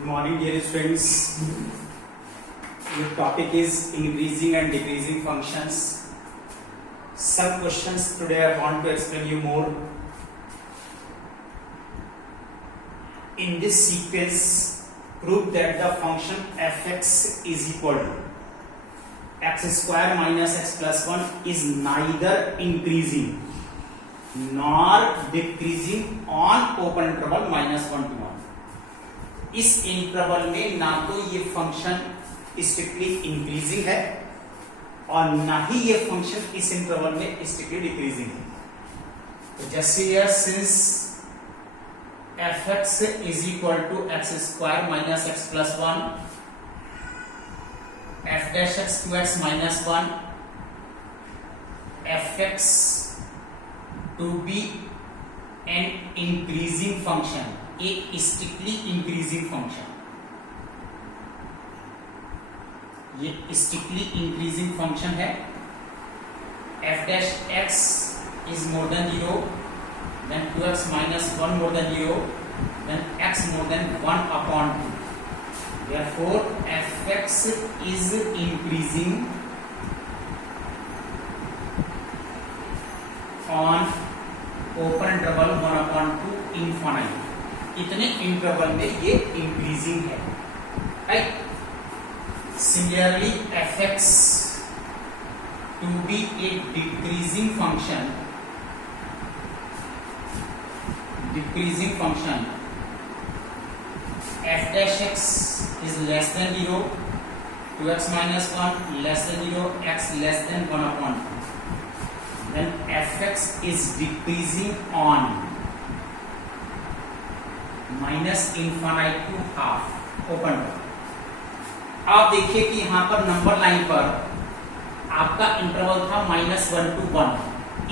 Good morning, dear students. Your topic is increasing and decreasing functions. Some questions today I want to explain you more. In this sequence, prove that the function fx is equal to x square minus x plus 1 is neither increasing nor decreasing on open interval minus 1 to 1. इस interval में ना तो ये function strictly increasing है और ना ही ये function इस इंटरवल में स्ट्रिक्टली डिक्रीजिंग है. तो just here since fx is equal to x square minus x plus 1, f dash x 2x minus 1, fx to be an increasing function, एक स्ट्रिक्टली इंक्रीजिंग फंक्शन, ये स्ट्रिक्टली इंक्रीजिंग फंक्शन है. f dash x is more than 0, then 2x minus 1 more than 0, then x more than 1 upon 2. Therefore, fx is increasing on open interval 1 upon 2 infinite. इतने interval में ये increasing है, right. Similarly fx to be a decreasing function, f dash x is less than 0, 2x minus 1 less than 0, x less than 1 upon 2. Then fx is decreasing on minus infinite to half open. आप देखिए कि यहां पर number line पर आपका interval था -1 to 1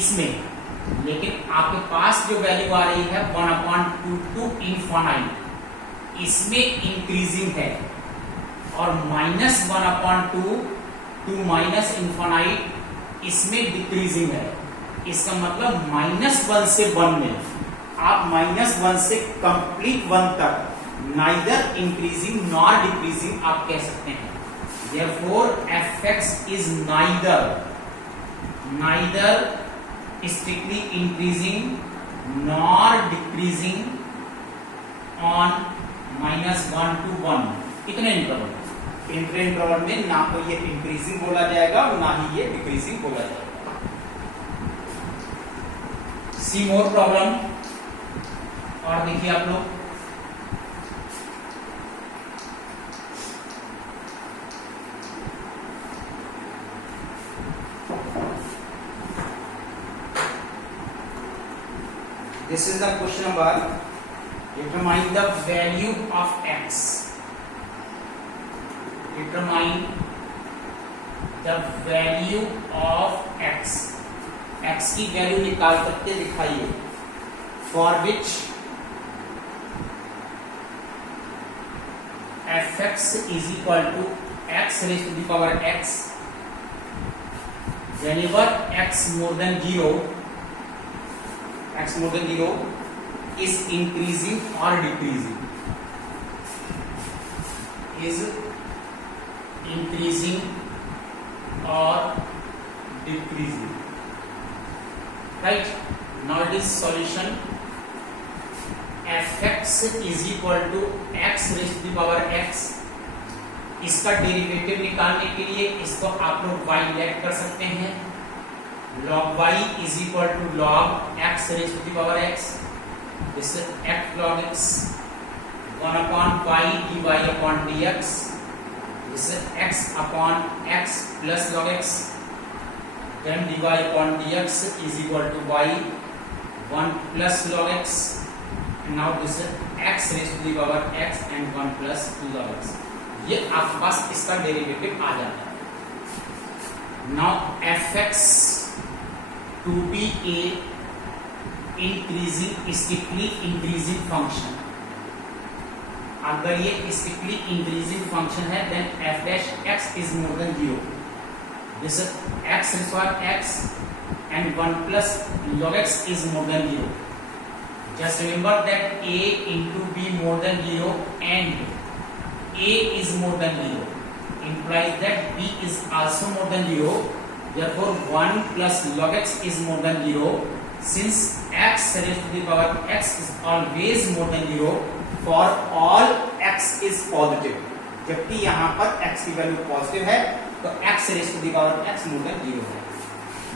इसमें, लेकिन आपके पास जो वैल्यू आ रही है 1/2 टू इन्फानाइट, इसमें इंक्रीजिंग है, और -1/2 टू माइनस इन्फानाइट इसमें डिक्रीजिंग है. इसका मतलब -1 से 1 में आप -1 से कंप्लीट 1 तक नाइदर इंक्रीजिंग नॉर डिक्रीजिंग आप कह सकते हैं. Therefore, fx is neither strictly increasing nor decreasing on -1 to 1. इतने इंटरवल में ना तो ये इंक्रीजिंग बोला जाएगा और ना ही ये डिक्रीजिंग बोला जाएगा. सी मोर प्रॉब्लम. और देखिए आप लोग, this is the question number. Determine the value of x. Determine the value of x. x की वैल्यू निकाल करके दिखाइए. For which fx is equal to x raised to the power x whenever x more than 0 is increasing or decreasing, right. Now it is solution. fx is equal to x raised to the power x. इसका derivative निकालने के लिए इसको आप लोग y late कर सकते हैं. log y is equal to log x raised to the power x. This is x log x 1 upon y dy upon dx. This is x upon x plus log x. Then dy upon dx is equal to y 1 plus log x. Now this is x raised to the power x and 1 plus 2 log x. ये आपके पास इसका derivative आ जाता है. Now fx to be a strictly increasing function. अगर ये strictly increasing function है, then f dash x is more than 0. This is x raised to power x and 1 plus log x is more than 0. Just remember that a into b more than 0 and a is more than 0 implies that b is also more than 0. Therefore 1 plus log x is more than 0. Since x raised to the power x is always more than 0 for all x is positive, जबकि यहाँ पर x की value positive है तो x raised to the power x more than 0 है.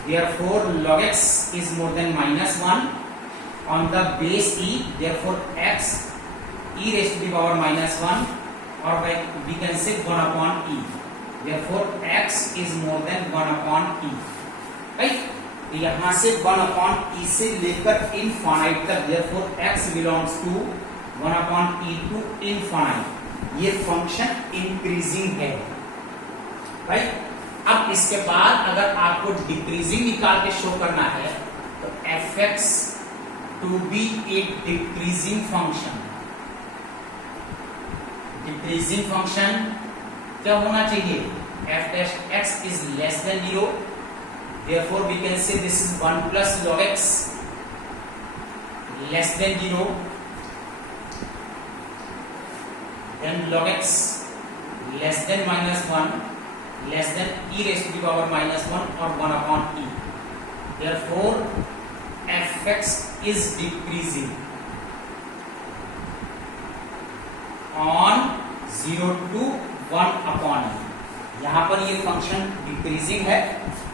Therefore log x is more than -1 on the base e. Therefore x e raised to the power -1 or we can say 1 upon e. Therefore x is more than 1 upon e. Right? यहाँ से 1 upon e से लेकर infinite तक. Therefore x belongs to 1 upon e to infinite. ये function increasing है. Right? अब इसके बाद अगर आपको डिक्रीजिंग निकाल के शो करना है तो fx to be a decreasing function. Decreasing function क्या होना चाहिए? f dash x is less than 0. Therefore we can say this is 1 plus log x less than 0. Then log x less than -1 less than e raised to the power -1 or 1 upon e. Therefore fx is decreasing on 0 to 1 upon e. यहाँ पर ये function decreasing है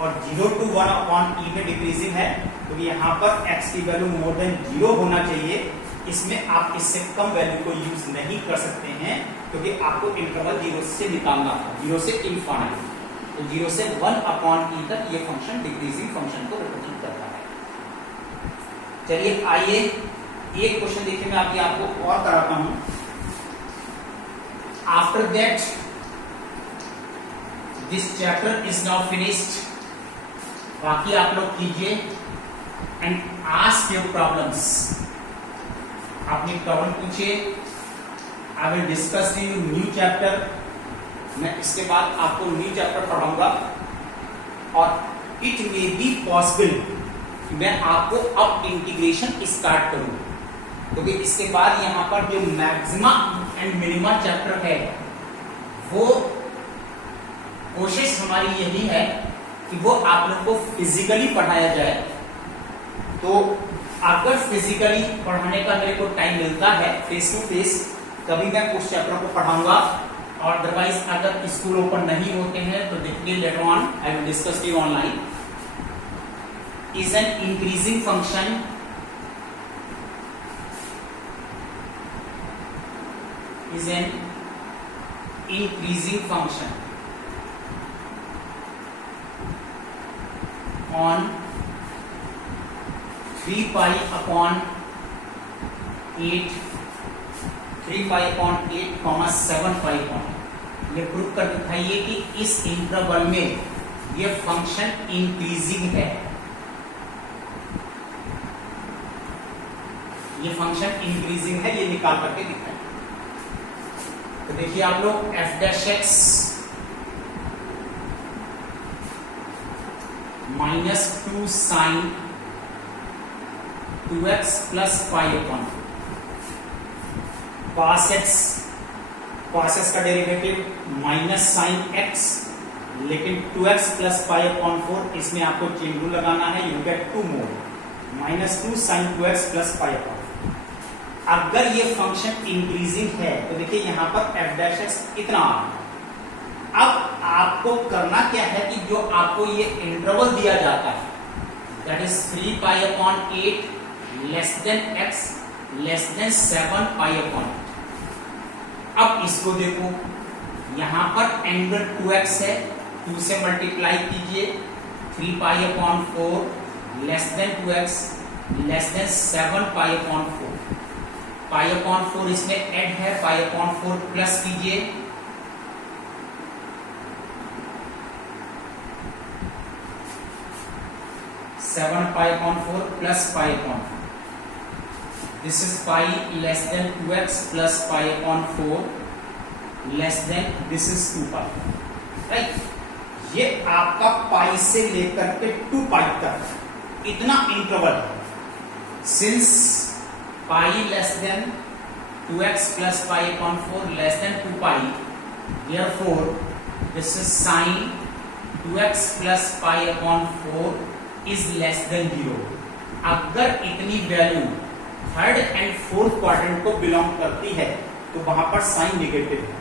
और 0 to 1 upon e में decreasing है, तो यहाँ पर x की वैल्यू मोर देन 0 होना चाहिए. इसमें आप इससे कम वैल्यू को यूज नहीं कर सकते हैं क्योंकि आपको इंटरवल 0 से निकालना था, 0 से इनफाइनाइट. तो 0 से 1 अपॉन e तक ये फंक्शन डिक्रीजिंग फंक्शन को रिप्रेजेंट करता है. चलिए आइए एक क्वेश्चन देखिए, मैं अभी आपको और कराता हूं. After that this chapter is now finished. बाकी आप लोग कीजिए एंड आस्क योर प्रॉब्लम्स. अपनी प्रॉब्लम पूछिए. I will discuss in new chapter. मैं इसके बाद आपको न्यू चैप्टर पढ़ाऊंगा और इट मे बी पॉसिबल कि मैं आपको अब इंटीग्रेशन स्टार्ट करूं, क्योंकि इसके बाद यहां पर जो मैक्सिमा एंड मिनिमा चैप्टर है वो कोशिश हमारी यही है कि वो आप लोग को फिजिकली पढ़ाया जाए. तो अगर फिजिकली पढ़ाने का मेरे को टाइम मिलता है फेस टू फेस तभी मैं उस चैप्टर को पढ़ाऊंगा, और अदरवाइज अगर स्कूल ओपन नहीं होते हैं तो देखिए later on I will discuss you online. Is an increasing function is an increasing function on 3 pi upon 8 3 pi upon 8 comma 7 pi upon. ये प्रूव कर दिखाइए कि इस इंटरवल में ये फंक्शन इंक्रीजिंग है. ये फंक्शन इंक्रीजिंग है, ये निकाल करके दिखाइए. तो देखिए आप लोग f dash x -2 sin 2x plus pi upon cos x का डेरिवेटिव माइनस साइन x, लेकिन 2x प्लस पाई अपॉन 4 इसमें आपको चेन रूल लगाना है. You get 2 more -2 sin 2x plus pi upon. अगर ये फंक्शन इंक्रीजिंग है तो देखिए यहां पर f डैश x इतना. अब आपको करना क्या है कि जो आपको ये इंटरवल दिया जाता है that is 3 pi upon 8 less than x less than 7 pi upon. अब इसको देखो, यहां पर एंगल 2x है, 2 से मल्टीप्लाई कीजिए. 3 pi upon 4 less than 2x less than 7 pi upon 4. Pi upon 4 इसमें ऐड है, पाई अपॉन 4 प्लस कीजिए. Seven pi upon 4 plus pi upon 4. This is pi less than 2x plus pi upon 4 less than this is 2 pi. Right, ये आपका पाई से लेकर के 2 पाई तक इतना इंटरवल है. Since pi less than 2x plus pi upon 4 less than 2 pi, therefore this is sin 2x plus pi upon 4 is less than 0. अगर इतनी value third and fourth quadrant को बिलोंग करती है तो वहां पर साइन नेगेटिव है,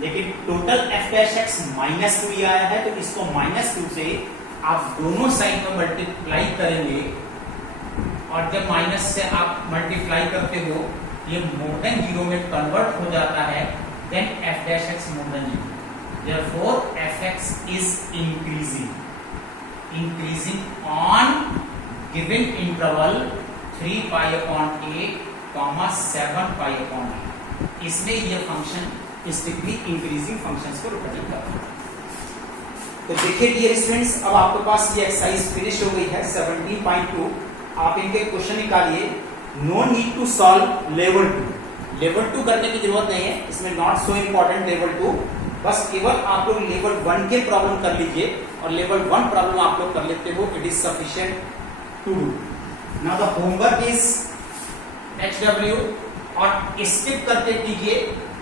लेकिन टोटल f डैश x -2 आया है तो इसको -2 से आप दोनों साइड में मल्टीप्लाई करेंगे और जब माइनस से आप मल्टीप्लाई करते हो ये मोर देन 0 में कन्वर्ट हो जाता है, then f dash x more than 0. Therefore fx is increasing on given interval 3 pi upon 8, 7 pi upon 8. इसमें ये फंक्शन स्ट्रिक्टली इंक्रीजिंग फंक्शंस को रिप्रेजेंट करता है. तो देखिए डियर स्टूडेंट्स, अब आपके पास ये एक्सरसाइज फिनिश हो गई है 17.2. आप इनके क्वेश्चन निकालिए. No need to solve level 2. Level 2 करने की जरूरत नहीं है, इसमें नॉट सो इंपॉर्टेंट लेवल 2. बस केवल आप लोग लेवल 1 के प्रॉब्लम कर लीजिए और लेवल 1 प्रॉब्लम आप लोग कर लेते हो, it is sufficient to do. Now the homework is HW और स्किप करके कीजिए.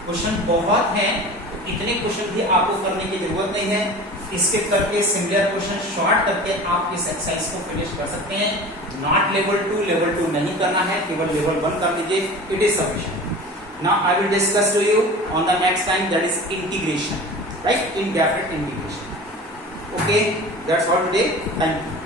क्वेश्चन बहुत हैं, तो इतने क्वेश्चन भी आपको करने की जरूरत नहीं है. स्किप करके सिमिलर क्वेश्चन शॉर्ट करके आप इस एक्सरसाइज को फिनिश कर सकते हैं. नॉट लेवल 2, लेवल 2 नहीं करना है, केवल लेवल 1 कर लीजिए, it is sufficient. Now I will discuss to you on the next time, that is integration, right? Indefinite integration. Okay, that's all today. Thank you.